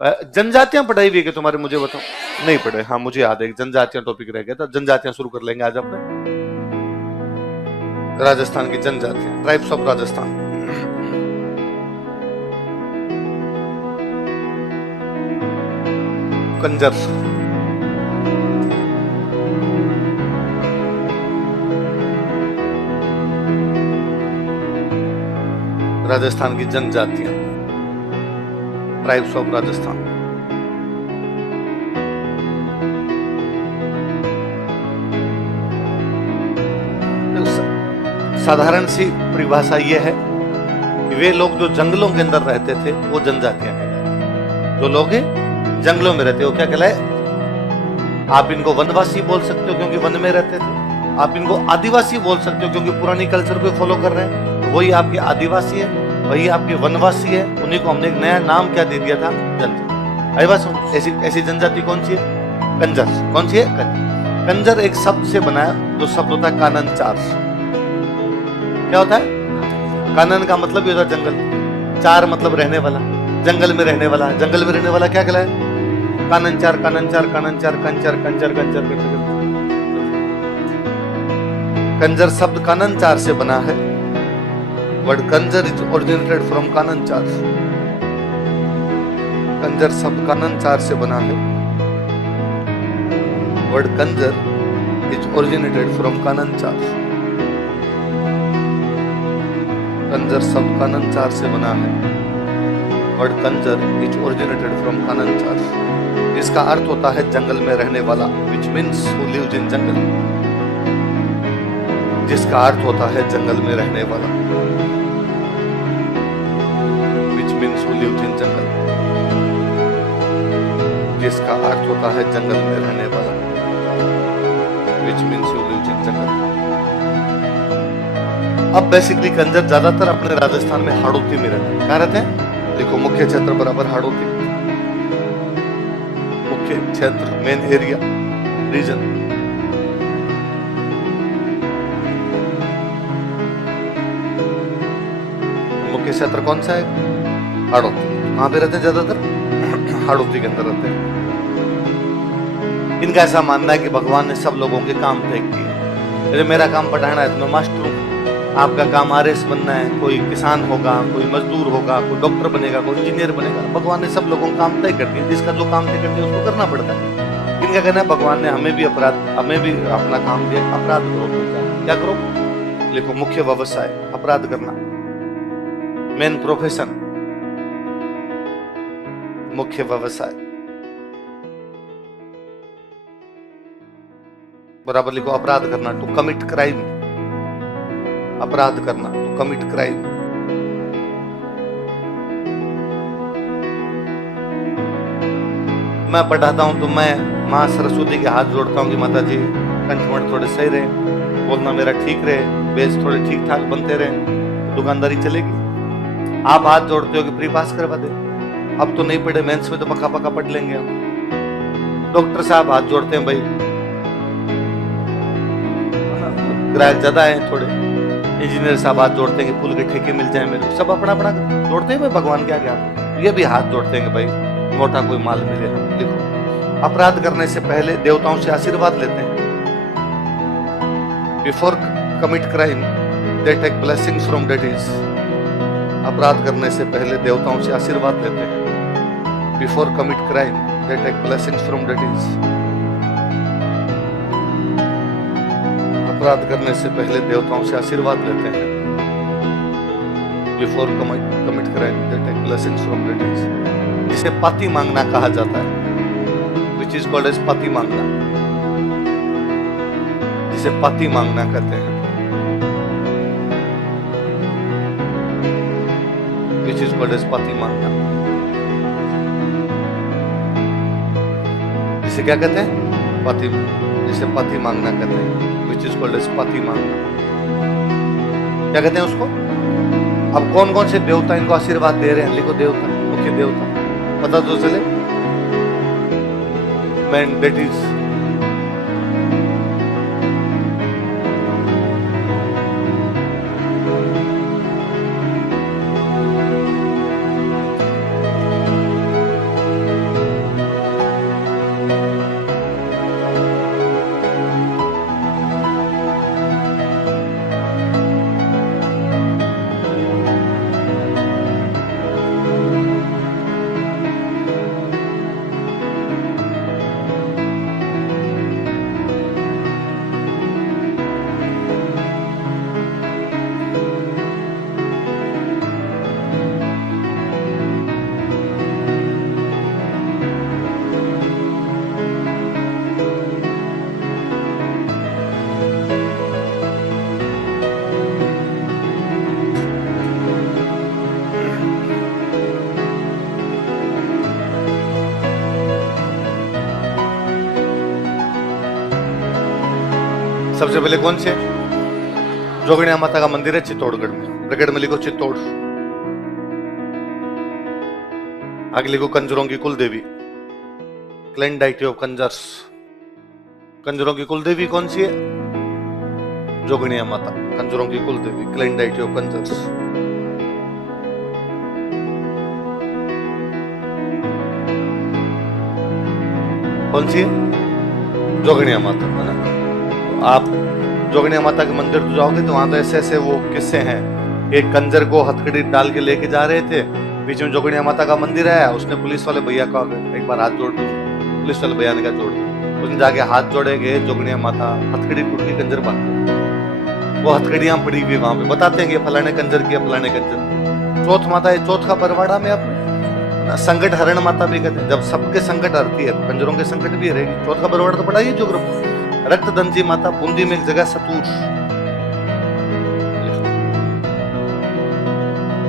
जनजातियां पढ़ाई हुई है कि तुम्हारे, मुझे बताओ। नहीं पढ़े? हाँ मुझे याद है, जनजातियां टॉपिक रह गया था। जनजातियां शुरू कर लेंगे आज अपने। राजस्थान की जनजातियां, ट्राइब्स ऑफ राजस्थान। कंजर, राजस्थान की जनजातियां, ट्राइब्स ऑफ राजस्थान। साधारण सी परिभाषा यह है कि वे लोग जो जंगलों के अंदर रहते थे वो जनजातियां कहलाए। जो लोग जंगलों में रहते हो क्या कहलाए? आप इनको वनवासी बोल सकते हो क्योंकि वन में रहते थे। आप इनको आदिवासी बोल सकते हो क्योंकि पुरानी कल्चर को फॉलो कर रहे हैं। तो वही आपके आदिवासी है, वही आपके वनवासी है। उन्हीं को हमने एक नया नाम क्या दे दिया था? जनजाति। आदिवासी। ऐसी जनजाति कौन सी है? कंजर। कौन सी है? कंजर एक शब्द से बना है, जो शब्द होता है कानन चार। क्या होता है? कानन का मतलब ये होता है जंगल, चार मतलब रहने वाला, जंगल में रहने वाला। जंगल में रहने वाला क्या कहलाए? कानन चार, कानन चार, कानन चार, कंचर, कंचर, कंचर, कंजर शब्द कानन चार से बना है। Word Kanjar is originated from kanan char. Kanjar शब्द कानन चार से बना है। Word Kanjar is originated from kanan char. Kanjar शब्द कानन चार से बना है। Word Kanjar is originated from kanan char, जिसका अर्थ होता है जंगल में रहने वाला, which means who lives in jungle. जिसका अर्थ होता है जंगल में रहने वाला, which means who lives in jungle. जिसका अर्थ होता है जंगल में रहने वाला, which means who lives in jungle. अब बेसिकली कंजर ज्यादातर अपने राजस्थान में हाड़ौती में रहते हैं। कहाँ रहते हैं? देखो, मुख्य क्षेत्र बराबर हाड़ौती, मुख्य क्षेत्र, मेन एरिया, रीजन। मुख्य क्षेत्र कौन सा है? हाड़ौती। कहाँ पे रहते हैं ज्यादातर? हाड़ौती के अंदर रहते हैं। इनका ऐसा मानना है कि भगवान ने सब लोगों के काम तय किए। मेरा काम पढ़ाना है तो मैं मास्टर हूँ, आपका काम आरएस बनना है, कोई किसान होगा, कोई मजदूर होगा, कोई डॉक्टर बनेगा, कोई इंजीनियर बनेगा। भगवान ने सब लोगों का काम तय कर दिया, जिसका जो काम तय कर दिया उसको करना पड़ता है। इनका कहना है भगवान ने हमें भी अपना काम दिया, अपराध करो। क्या करो? लिखो, मुख्य व्यवसाय अपराध करना, मेन प्रोफेशन मुख्य व्यवसाय। बराबर लिखो, अपराध करना, टू कमिट क्राइम। अपराध करना, टू कमिट क्राइम। मैं पढ़ाता हूं तो मैं मां सरस्वती के हाथ जोड़ता हूं कि माता जी कंठमण थोड़े सही रहे, बोलना मेरा ठीक रहे, बेस थोड़े ठीक ठाक बनते रहे, दुकानदारी चलेगी। आप हाथ जोड़ते हो कि प्री पास करवा दे। अब तो नहीं पढ़े, मेंस में तो पक्का पक्का पढ़ लेंगे हम। डॉक्टर साहब हाथ जोड़ते हैं, भाई ग्राहक ज्यादा है थोड़े। इंजीनियर साहब हाथ जोड़ते हैं कि पुल के ठेके मिल जाए मेरे को। सब अपना अपना जोड़ते हैं, भाई भगवान क्या क्या। ये भी हाथ जोड़ते हैं कि भाई मोटा कोई माल मिले। देखो, अपराध करने से पहले देवताओं से आशीर्वाद लेते हैं। Before commit crime they take blessings from deities. अपराध करने से पहले देवताओं से आशीर्वाद लेते हैं। Before commit crime they take blessings from deities. अपराध करने से पहले देवताओं से आशीर्वाद लेते हैं। Before commit crime they take blessings from deities, जिसे पाती मांगना कहा जाता है, विच इज कॉल्ड एज पाती मांगना, जिसे पाती मांगना कहते हैं, विच इज कॉल्ड एज पाती मांगना। जिसे क्या कहते हैं? पाती, जिसे पाती मांगना कहते हैं, which is called as पाती मांगना। क्या कहते हैं उसको? अब कौन कौन से देवता इनको आशीर्वाद दे रहे हैं? लिखो, देवता, मुख्य देवता, पता तो चले। मैन डेटीज, सबसे पहले कौन से? जोगणिया माता का मंदिर है चित्तौड़गढ़ में, ब्रगेड में लिखो चित्तौड़। आगे लिखो कंजरों की कुल देवी, क्लैन डाइटी ऑफ कंजर्स। कंजरों की कुल देवी कौन सी है? जोगणिया माता, कंजरों की कुल देवी, क्लैन डाइटी ऑफ कंजर्स। कौन सी है? जोगणिया माता, है ना? तो आप जोगणिया माता के मंदिर तो जाओगे तो वहां तो ऐसे ऐसे वो किस्से हैं। एक कंजर को हथकड़ी डाल के लेके जा रहे थे, बीच में जोगणिया माता का मंदिर है, उसने पुलिस वाले भैया का एक बार हाथ जोड़ दिया, पुलिस वाले भैया ने कहा जोड़ दिया, उसने जाके हाथ जोड़े गए, जोगणिया माता हथकड़ी टूट गई, कंजर भाग गया। वो हथकड़ियां पड़ी हुई वहां पे, बताते हैं कि फलाने कंजर की, फलाने कंजर। चौथ माता है, चौथ का परवाड़ा में अपने संकट हरण माता भी कहते हैं। जब सबके संकट हरती है तो कंजरों के संकट भी रहेगी। चौथ का परवाड़ा तो पढ़ाइए ज्योग्राफी। रक्तदंती माता बूंदी में एक जगह सतूर,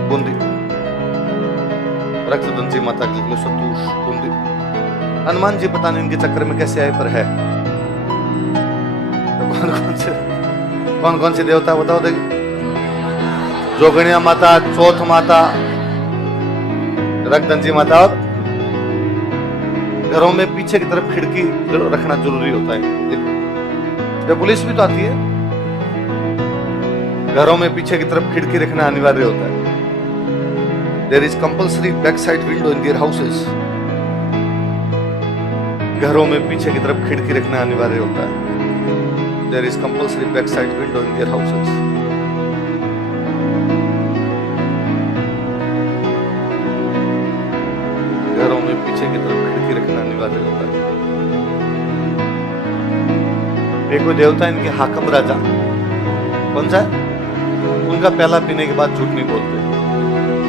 बूंदी, रक्तदंती माता के लिए सतूर बूंदी। हनुमान जी पता नहीं इनके चक्कर में कैसे आए, पर है। तो कौन कौन से देवता बताओ देखिए? जोगणिया माता, चौथ माता, रक्तदंती माता, और घरों में पीछे की तरफ खिड़की रखना जरूरी होता है। देखो पुलिस भी तो आती है, घरों में पीछे की तरफ खिड़की रखना अनिवार्य होता है। There is compulsory backside window in their houses. घरों में पीछे की तरफ खिड़की रखना अनिवार्य होता है। There is compulsory backside window in their houses. घरों में पीछे की तरफ खिड़की रखना अनिवार्य होता है। एक कोई देवता इनके हाकम राजा, कौन सा है? उनका प्याला पीने के बाद झूठ नहीं बोलते।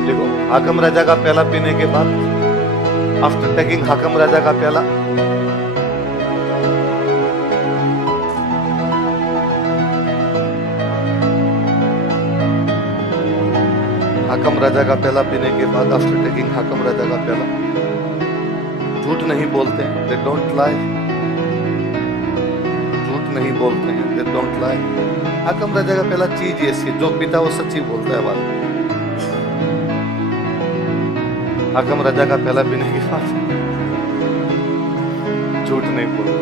देखो हाकम राजा का प्याला पीने के बाद, आफ्टर टेकिंग हाकम राजा का प्याला, हाकम राजा का प्याला पीने के बाद, आफ्टर टेकिंग हाकम राजा का प्याला, झूठ नहीं बोलते हैं। दे डोंट लाई, झूठ नहीं बोलते हैं, दे डोंट लाई। हाकम राजा का प्याला चीज ऐसी है, जो पीता वो सच्ची बोलता है बात। हाकम राजा का प्याला पीने के बाद झूठ नहीं बोलता।